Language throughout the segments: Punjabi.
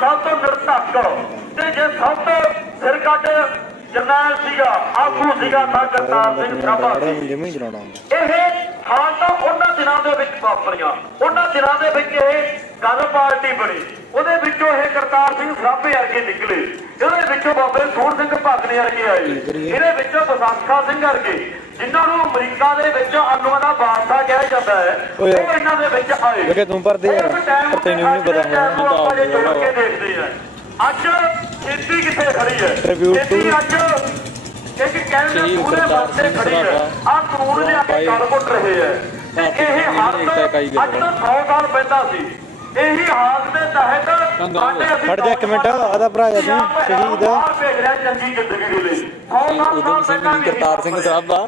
ਸਭ ਤੋਂ ਨਿਰਧੱਕ ਤੇ ਜੇ ਸਭ ਤੋਂ ਸਿਰ ਕੱਟ ਜਰਨੈਲ ਸੀਗਾ ਆਗੂ ਸੀਗਾ ਤਾਂ ਕਰਤਾਰ ਸਿੰਘ ਸਰਾਭਾ ਇਹ ਹਾਲਤਾਂ ਉਹਨਾਂ ਦਿਨਾਂ ਦੇ ਵਿੱਚ ਵਾਪਰੀਆਂ। ਉਹਨਾਂ ਦਿਨਾਂ ਦੇ ਵਿੱਚ ਇਹ ਗੱਲ ਪਾਰਟੀ ਬਣੀ। ਉਹਦੇ ਵਿੱਚੋਂ ਇਹ ਕਰਤਾਰ ਸਿੰਘ ਸਰਾਭੇ ਵਰਗੇ ਨਿਕਲੇ। ਇਹਦੇ ਵਿੱਚੋਂ ਬਾਬੇ ਸੋਹਣ ਸਿੰਘ ਭਾਗਨੇ ਵਰਗੇ ਆਏ। ਇਹਦੇ ਵਿੱਚੋਂ ਬਸੰਤਖਾ ਸਿੰਘ ਵਰਗੇ ਜਿਨ੍ਹਾਂ ਨੂੰ ਅਮਰੀਕਾ ਦੇ ਵਿੱਚ ਆਲੂਆਂ ਦਾ ਬਾਦਸ਼ਾਹ ਜਾਂਦਾ ਹੈ ਓਏ। ਉਹ ਇਹਨਾਂ ਦੇ ਵਿੱਚ ਆਏ ਲੱਗੇ ਤੂੰ ਭਰਦੇ ਯਾਰ। ਇਸ time ਪਰ ਤੈਨੂੰ ਵੀ ਨੀ ਪਤਾ ਹੋਣਾ। ਨੂੰ ਆਪਾਂ ਜੇ ਜੋੜ ਕੇ ਦੇਖਦੇ ਆ ਅੱਜ ਖੇਤੀ ਕਿੱਥੇ ਖੜੀ ਹੈ Tribute ਖੇਤੀ to- ਅੱਜ ਇੱਕ ਕਹਿੰਦੇ ਸ਼ਹੀਦ ਪੂਰੇ ਕਰਤਾਰ ਪਾਸੇ ਸਿੰਘ ਖੜੀ ਹੈ ਸਰਾਭਾ। ਆ ਕਾਨੂੰਨ ਦੇ ਅੱਗੇ ਗੱਲ ਘੁੱਟ ਰਹੇ ਹੈ ਤੇ ਇਹ ਹੱਥ ਅੱਜ ਤੋਂ 100 ਸਾਲ ਪਹਿਲਾਂ ਸੀ ਇਹੀ ਹਾਲਤ ਦੇ ਤਹਿਤ ਸਾਡੇ ਅਸੀਂ ਖੜ ਜਾ ਇੱਕ ਮਿੰਟ, ਆਦਾ ਭਰਾ ਜਾ ਤੂੰ, ਸ਼ਹੀਦ। ਬਾਹਰ ਭੇਜ ਰਿਹਾ ਚੰਗੀ ਜ਼ਿੰਦਗੀ ਦੇ ਲਈ ਸੌ ਸਾਲ ਊਧਮ ਸਿੰਘ ਪਹਿਲਾਂ ਜੀ, ਕਰਤਾਰ ਸਿੰਘ।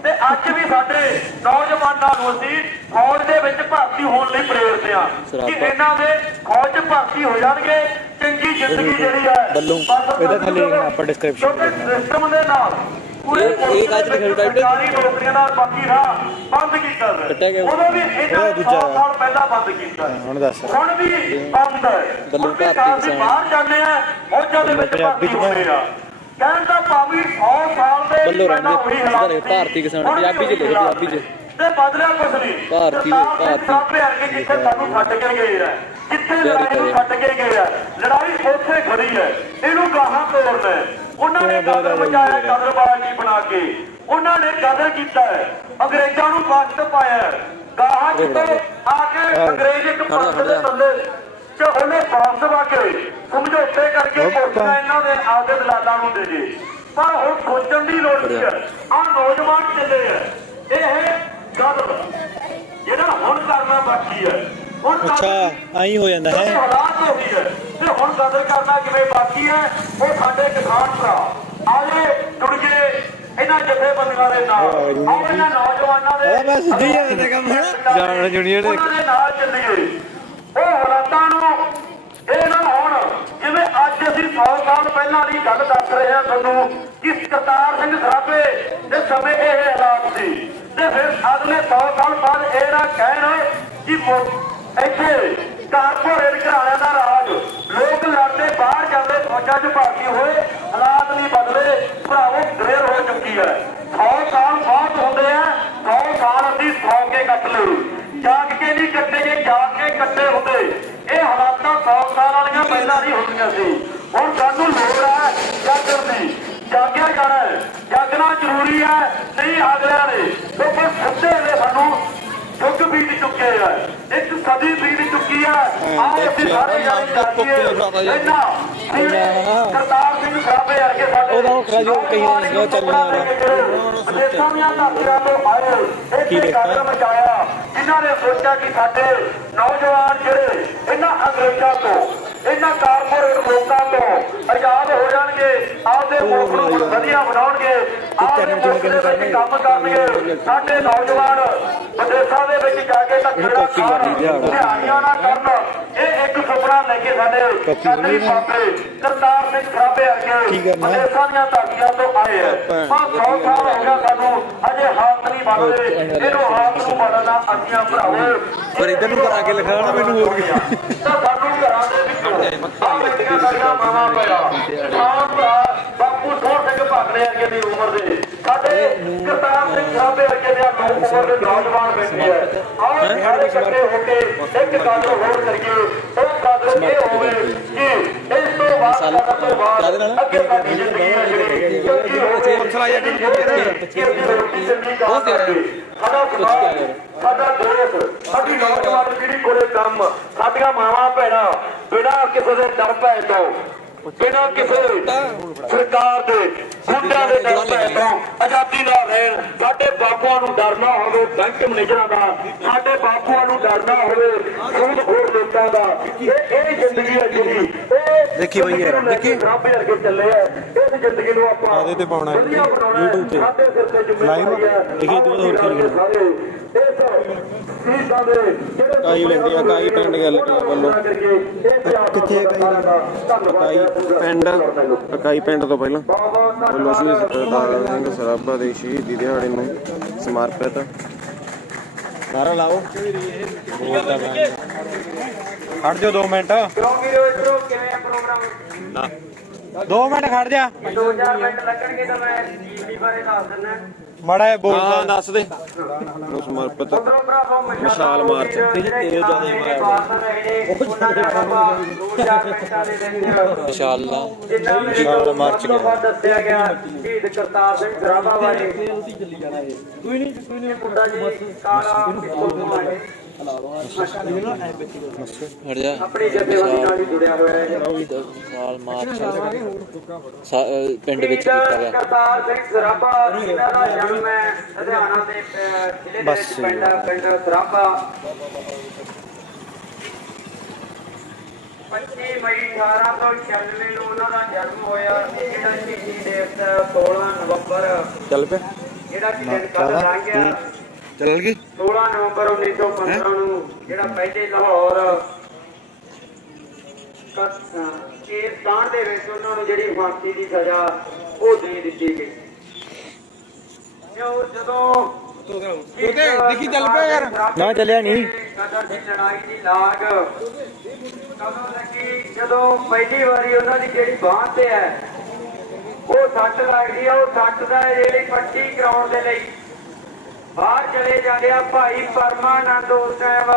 ਤੇ ਅੱਜ ਵੀ ਸਾਡੇ ਨੌਜਵਾਨਾਂ ਨੂੰ ਅਸੀਂ ਫੌਜ ਦੇ ਵਿੱਚ ਭਰਤੀ ਹੋਣ ਲਈ ਪ੍ਰੇਰਦੇ ਹਾਂ ਕਿ। ਇਹਨਾਂ ਦੇ ਫੌਜ 'ਚ ਭਰਤੀ ਹੋ ਜਾਣਗੇ ਚੰਗੀ ਜ਼ਿੰਦਗੀ ਜਿਹੜੀ ਹੈ ਬੱਲੂ। ਇਹਦਾ ਥੱਲੇ ਲਿਖਣਾ, ਆਪਾਂ ਛੋਟੇ ਸਿਸਟਮ ਦੇ ਨਾਲ ਪੂਰੇ ਇਹ- ਲਿਖਿਆ ਹੋਇਆ? ਸਰਕਾਰੀ ਨੌਕਰੀਆਂ ਦਾ ਬਾਕੀ ਰਾਹ ਬੰਦ ਕੀਤਾ ਉਦੋਂ ਵੀ ਇਹਦਾ ਦੂਜਾ 100 ਸਾਲ ਪਹਿਲਾਂ ਬੰਦ ਕੀਤਾ। ਹੁਣ ਦੱਸ ਹੁਣ ਵੀ ਬੰਦ ਹੈ ਬੱਲੂ ਹੁਣ ਭਾਰਤੀ। ਬਾਹਰ ਜਾਂਦੇ ਆ ਫੌਜਾਂ ਦੇ ਵਿੱਚ ਭਰਤੀ ਚ ਹੋ ਰਹੇ ਆ ਕਹਿਣ ਦਾ ਭਾਵੇਂ 100 ਸਾਲ ਦੇ ਬੱਲੂ ਸੀ, ਭਾਰਤੀ ਕਿਸਾਨ, ਹੁਣ ਪੰਜਾਬੀ ਚ ਲਿਖੋ, ਪੰਜਾਬੀ ਚ। ਤੇ ਬਦਲਿਆ ਕੁਛ ਨਹੀਂ। ਭਾਰਤੀ, ਭਾਰਤੀ। ਸਾਹਿਬ ਵਰਗੇ ਜਿੱਥੇ ਸਾਨੂੰ ਛੱਡ ਕੇ ਗਏ ਆ ਜਿੱਥੇ ਲੜਾਈ ਨੂੰ। ਛੱਡ ਕੇ ਗਏ ਆ ਲੜਾਈ ਉੱਥੇ ਖੜੀ ਹੈ ਇਹਨੂੰ ਗਾਹਾਂ ਤੋੜਨਾ ਹੈ। ਉਹਨਾਂ ਨੇ ਕਦਰ ਬਚਾਇਆ ਕਦਰਬਾਜ਼ੀ ਬਣਾ ਕੇ। ਉਹਨਾਂ ਨੇ ਕਦਰ ਕੀਤਾ ਹੈ ਅੰਗਰੇਜ਼ਾਂ ਨੂੰ ਵਕਤ ਪਾਇਆ। ਗਾਹਾਂ ਕਿਤੇ ਆ ਕੇ ਅੰਗਰੇਜ਼ ਇੱਕ ਪੰਥ ਦੇ ਥੱਲੇ ਤੇ ਉਹਨੇ ਵਾਪਸ ਵਾ ਕੇ ਸਮਝੌਤੇ ਕਰਕੇ ਕੋਸ਼ਿਸ਼ਾਂ ਇਹਨਾਂ ਦੇ ਆਪਦੇ ਦਲਾਲਾਂ ਨੂੰ ਦੇ ਦੇ ਪਰ ਹੁਣ ਸੋਚਣ ਦੀ ਲੋੜ ਨਹੀਂ ਹੈ। ਆ ਨੌਜਵਾਨ ਚੱਲੇ ਆ ਇਹ ਗੱਲ ਜਿਹੜਾ ਹੁਣ ਕਰਨਾ ਬਾਕੀ ਹੈ ਹੁਣ ਅੱਛਾ ਆਈ ਹੋ ਜਾਂਦਾ ਇਹ ਹੈ ਹਾਲਾਤ ਹੋ ਗਈ ਹੈ ਤੇ ਹੁਣ ਕਦਰ ਕਰਨਾ ਕਿਵੇਂ ਬਾਕੀ ਹੈ ਉਹ ਸਾਡੇ ਕਿਸਾਨ ਭਰਾ। ਆਲੇ ਜੁੜ ਗਏ ਇਹਨਾਂ ਜਥੇਬੰਦੀਆਂ ਦੇ ਨਾਲ। ਆਓ ਇਹਨਾਂ ਨੌਜਵਾਨਾਂ ਦੇ ਬਸ ਸਿੱਧੀ ਜਾਂਦੇ ਨੇ ਕੰਮ ਹਨਾ ਜਾਣ ਜੁਨੀਅਰ ਦੇ ਨਾਲ ਚੱਲੀਏ। ਉਹ ਹਾਲਾਤਾਂ ਨੂੰ ਇਹ ਨਾ ਹੋਣ ਜਿਵੇਂ ਅੱਜ ਅਸੀਂ 100 ਸਾਲ ਪਹਿਲਾਂ ਦੀ ਗੱਲ ਦੱਸ ਰਹੇ ਹਾਂ ਤੁਹਾਨੂੰ ਕਿ ਕਰਤਾਰ ਸਿੰਘ ਸਰਾਭੇ ਦੇ ਸਮੇਂ ਇਹ ਹਾਲਾਤ ਸੀ ਤੇ ਫਿਰ 100 ਸਾਲ ਬਾਅਦ ਇਹ ਨਾ ਕਹਿਣ ਕਿ ਇੱਥੇ ਕਾਰਪੋਰੇਟ ਘਰਾਣਿਆਂ ਦਾ ਰਾਜ, ਲੋਕ ਲੜਦੇ ਬਾਹਰ ਜਾਂਦੇ ਫੌਜਾਂ 'ਚ ਭਰਤੀ ਹੋਏ, ਹਾਲਾਤ ਨਹੀਂ ਬਦਲੇ, ਭਰਾਵੋ ਦੇਰ ਹੋ ਚੁੱਕੀ ਹੈ। 100 ਸਾਲ ਬਹੁਤ ਹੁੰਦੇ ਆ 100 ਸਾਲ ਅਸੀਂ ਸੌ ਕੇ ਕੱਟ ਲਏ। ਜਾਗ ਕੇ ਨਹੀਂ ਕੱਟੇ ਜੇ ਜਾਗ ਕੇ ਕੱਟੇ ਹੁੰਦੇ। ਇਹ ਹਾਲਾਤਾਂ 100 ਸਾਲ ਵਾਲੀਆਂ ਪਹਿਲਾਂ ਨਹੀਂ ਹੁੰਦੀਆਂ ਸੀ ਹੁਣ ਸਾਨੂੰ ਲੋੜ ਹੈ ਜਾਗਣ ਦੀ ਜਾਗਿਆ ਜਾਣਾ ਹੈ ਜਾਗਣਾ ਜ਼ਰੂਰੀ ਹੈ ਨਹੀਂ ਅਗਲਿਆਂ ਨੇ। ਕਿਉਂਕਿ ਸਿੱਧੇ ਨੇ ਸਾਨੂੰ ਯੁੱਗ ਬੀਤ ਚੁੱਕੇ ਆ। ਇੱਕ ਸਦੀ ਬੀਤ ਚੁੱਕੀ ਆ। ਆਓ ਅਸੀਂ ਸਾਰੇ ਜਾਣੇ ਜਾਗੀਏ ਇਹਨਾਂ ਕਰਤਾਰ ਸਿੰਘ ਸਰਾਭੇ ਵਰਗੇ ਸਾਡੇ ਉਹਦਾ ਉਹ ਖਰਾ ਜੋ ਕਹੀ ਜਾਂਦੇ ਸੀ, ਉਹ ਚੱਲਣਾ। ਵਿਦੇਸ਼ਾਂ ਦੀਆਂ ਧਰਤੀਆਂ ਤੋਂ ਆਏ ਕੀ ਇੱਥੇ ਦੇਖਿਆ? ਕਦਮ ਮਚਾਇਆ ਜਿਨ੍ਹਾਂ ਨੇ ਸੋਚਿਆ ਕਿ ਸਾਡੇ ਨੌਜਵਾਨ ਜਿਹੜੇ ਇਹਨਾਂ ਅੰਗਰੇਜ਼ਾਂ ਤੋਂ ਇਹਨਾਂ ਕਾਰਪੋਰੇਟ ਲੋਕਾਂ ਤੋਂ ਆਜ਼ਾਦ ਹੋ ਜਾਣਗੇ ਆਪਦੇ ਮੁਲਕ ਨੂੰ ਵਧੀਆ ਬਣਾਉਣਗੇ ਆਪਦੇ ਮੁਲਕ ਦੇ ਵਿੱਚ ਕੰਮ ਕਰਨਗੇ। ਸਾਡੇ ਨੌਜਵਾਨ ਵਿਦੇਸ਼ਾਂ ਦੇ ਵਿੱਚ ਜਾ ਕੇ ਤਾਂ ਕਰਨੀ ਦਿਹਾੜਾ। ਦਿਹਾੜੀਆਂ ਨਾ ਕਰਨ। ਇਹ ਸੁਪਨਾ ਲੈ ਕੇ ਸਾਡੇ ਸਾਡੇ ਬਾਬੇ ਕਰਤਾਰ ਸਿੰਘ ਖਰਾਬੇ ਕੀ ਵਰਗੇ ਕਰਨਾ? ਵਿਦੇਸ਼ਾਂ ਦੀਆਂ ਧਰਤੀਆਂ ਤੋਂ ਆਏ ਹੈ ਪਰ 100 ਸਾਲ ਹੋ ਗਿਆ ਸਾਨੂੰ ਅਜੇ ਹਾਥ ਨਹੀਂ ਬਦਲੇ ਇਹਨੂੰ ਹਾਥ ਨੂੰ ਬਦਲਣਾ ਅਸੀਂ ਭਰਾਵੋ। ਪਰ ਇੱਧਰ ਨੂੰ ਕਰਾ ਕੇ ਲਿਖਾ ਨਾ ਮੈਨੂੰ ਹੋਰ ਤਾਂ ਸਾਨੂੰ ਘਰਾਂ ਦੇ ਵਿੱਚੋਂ ਆਹ ਬੇਟੀਆਂ ਸਾਡੀਆਂ ਮਾਵਾਂ ਪਿਆ ਆਹ ਭਰਾ ਬਾਪੂ ਸੋਹਣ ਸਿੰਘ ਭਾਗਣੇ ਵਰਗੇ ਦੀ ਉਮਰ ਦੇ। ਸਾਡੇ ਕਰਤਾਰ ਸਿੰਘ ਖਰਾਬੇ ਵਰਗੇ ਦੇ ਲੋਕ ਉਮਰ ਦੇ ਨੌਜਵਾਨ ਬੈਠੇ ਆ ਆਓ ਸਾਰੇ ਇਕੱਠੇ ਹੋ ਕੇ ਇੱਕ ਕਦਰ ਹੋਰ ਕਰੀਏ। ਉਹ ਕਦਰ ਇਹ ਹੋਵੇ ਕਿ ਇਸ ਤੋਂ ਬਾਅਦ ਸਾਡਾ ਤੋਂ ਬਾਅਦ ਅੱਗੇ ਸਾਡਾ ਸਮਾਜ ਸਾਡੀ ਨੌਜਵਾਨ ਪੀੜ੍ਹੀ ਕੋਲੇ ਕੰਮ ਸਾਡੀਆਂ ਮਾਵਾਂ ਭੈਣਾਂ ਬਿਨਾਂ ਕਿਸੇ ਦੇ ਡਰ ਭੈ ਤੋਂ ਬਿਨਾਂ ਕਿਸੇ ਸਰਕਾਰ ਦੇ ਗੁੰਡਿਆਂ ਦੇ ਡਰ ਭੈ ਤੋਂ ਆਜ਼ਾਦੀ ਨਾਲ ਰਹਿਣ ਸਾਡੇ ਬਾਪੂਆਂ ਨੂੰ ਡਰਨਾ ਹੋਵੇ, ਬੈਂਕ ਮੈਨੇਜਰਾਂ ਦਾ, ਸਾਡੇ ਬਾਪੂਆਂ ਨੂੰ ਡਰਨਾ ਹੋਵੇ ਸੂਦ ਲੋਕਾਂ ਦਾ ਇਹ ਇਹ ਜ਼ਿੰਦਗੀ ਹੈ ਜਿਹੜੀ ਇਹ ਦੇਖੀ ਬਈ ਯਾਰ, ਦੇਖੀ। ਰੱਬ ਵਰਗੇ ਚੱਲੇ ਆ ਇਸ ਜ਼ਿੰਦਗੀ ਨੂੰ ਆਪਾਂ ਇਹਦੇ ਤੇ ਪਾਉਣਾ ਹੈ। YouTube ਤੇ। ਸਾਡੇ ਸਿਰ ਤੇ ਹੋਰ ਕੀ? ਸਾਰੇ ਦੇ ਜਿਹੜੇ ਕਾਈ ਲੈਂਦੀ ਆ, ਕਾਈ ਪਿੰਡ ਗੱਲ ਕੀ ਵੱਲੋਂ। ਕਿੱਥੇ ਹੈ ਕਾਈ? ਕਾਈ ਪਿੰਡ ਇਕਾਈ ਪਿੰਡ ਤੋਂ ਪਹਿਲਾਂ ਵੱਲੋਂ ਸੀ ਸਰਦਾਰ ਸਿੰਘ ਸਰਾਭਾ ਦੇ ਸ਼ਹੀਦੀ ਦਿਹਾੜੇ ਨੂੰ ਸਮਰਪਿਤ ਨਾਰਾ ਲਾਓ ਖੜ ਜਾ 2 ਮਿੰਟ। ਕਿਉਂ ਵੀਰੋ ਇਧਰੋਂ ਕਿਵੇਂ ਆ ਪ੍ਰੋਗਰਾਮ 2 ਮਿੰਟ ਖੜ ਜਾ। 2000 ਮਿੰਟ ਲੱਗਣਗੇ ਤਾਂ ਮੈਂ ਜੀਵਨੀ ਬਾਰੇ ਦੱਸ ਦਿੰਦਾ। ਮੜਾ ਹਾਂ ਬੋਲ ਦੱਸ ਦੇ। ਉਧਰੋਂ ਭਰਾਵੋ ਵਿਸ਼ਾਲ ਮਾਰਚ। ਜਿਹੜੇ ਜ਼ਿਆਦਾ ਮਾਰਚ ਉਹਨਾਂ ਦਾ ਆਪਾਂ 2000 ਮਿੰਟਾਂ ਦੇ ਵਿੱਚ ਇਨਸ਼ਾਅੱਲਾ ਮੇਰੇ ਵਿਸ਼ਾਲ ਮਾਰਚ ਦੱਸਿਆ ਗਿਆ ਸ਼ਹੀਦ ਕਰਤਾਰ ਸਿੰਘ ਸਰਾਭਾ ਬਾਰੇ। ਕੋਈ ਨਹੀਂ ਕੋਈ ਨਹੀਂ। ਮੁੰਡਾ ਜੀ ਕਾਲਾ ਪਿੱਤਲ ਤੋਂ ਆਏ ਖੜ ਜਾ ਆਪਣੀ ਜਥੇਬੰਦੀ ਨਾਲ ਹੀ ਜੁੜਿਆ ਹੋਇਆ ਹੈ। ਸਾਲ ਮਾਰਚ ਸਾ- ਅਹ ਪਿੰਡ ਵਿੱਚ ਕੀਤਾ ਗਿਆ। ਕਰਤਾਰ ਸਿੰਘ ਸਰਾਭਾ ਜਿਨ੍ਹਾਂ ਦਾ ਜਨਮ ਹੈ ਲੁਧਿਆਣਾ ਦੇ ਅਹ, ਜ਼ਿਲ੍ਹੇ ਦੇ ਵਿੱਚ ਪਿੰਡ ਹੈ, ਪਿੰਡ ਸਰਾਭਾ। 25 ਮਈ 1896 ਨੂੰ ਉਹਨਾਂ ਦਾ ਜਨਮ ਹੋਇਆ। ਜਿਹੜਾ ਸ਼ਹੀਦੀ ਦਿਵਸ 16 ਨਵੰਬਰ। ਚੱਲ ਪਿਆ। ਜਿਹੜਾ ਕਿ ਦਿਨ ਕੱਲ ਲੰਘ ਗਿਆ। ਚੱਲ ਗਈ 16 ਨਵੰਬਰ 1915 ਨੂੰ ਜਿਹੜਾ ਪਹਿਲੇ ਲਾਹੌਰ ਕੇਰਸਤਾਨ ਦੇ ਵਿੱਚ ਉਹਨਾਂ ਨੂੰ ਜਿਹੜੀ ਫਾਂਸੀ ਦੀ ਸਜ਼ਾ ਉਹ ਦੇ ਦਿੱਤੀ ਗਈ। ਕਿਉਂ? ਜਦੋਂ ਉਹਦੇ ਦੇਖੀ ਚੱਲ ਪਿਆ ਯਾਰ। ਨਾ ਚੱਲਿਆ ਨਹੀਂ ਕਦਰ ਦੀ ਲੜਾਈ ਦੀ ਲਾਗ ਕਦੋਂ ਲੱਗੀ ਜਦੋਂ ਪਹਿਲੀ ਵਾਰੀ ਉਹਨਾਂ ਦੀ ਜਿਹੜੀ ਬਾਂਹ ਤੇ ਹੈ ਉਹ ਸੱਟ ਲੱਗਦੀ ਆ ਉਹ ਸੱਟ ਦਾ ਜਿਹੜੀ ਪੱਟੀ ਕਰਾਉਣ ਦੇ ਲਈ ਬਾਹਰ ਚਲੇ ਜਾਂਦੇ ਆ ਭਾਈ ਪਰਮਾਨੰਦ ਉਸ ਟਾਈਮ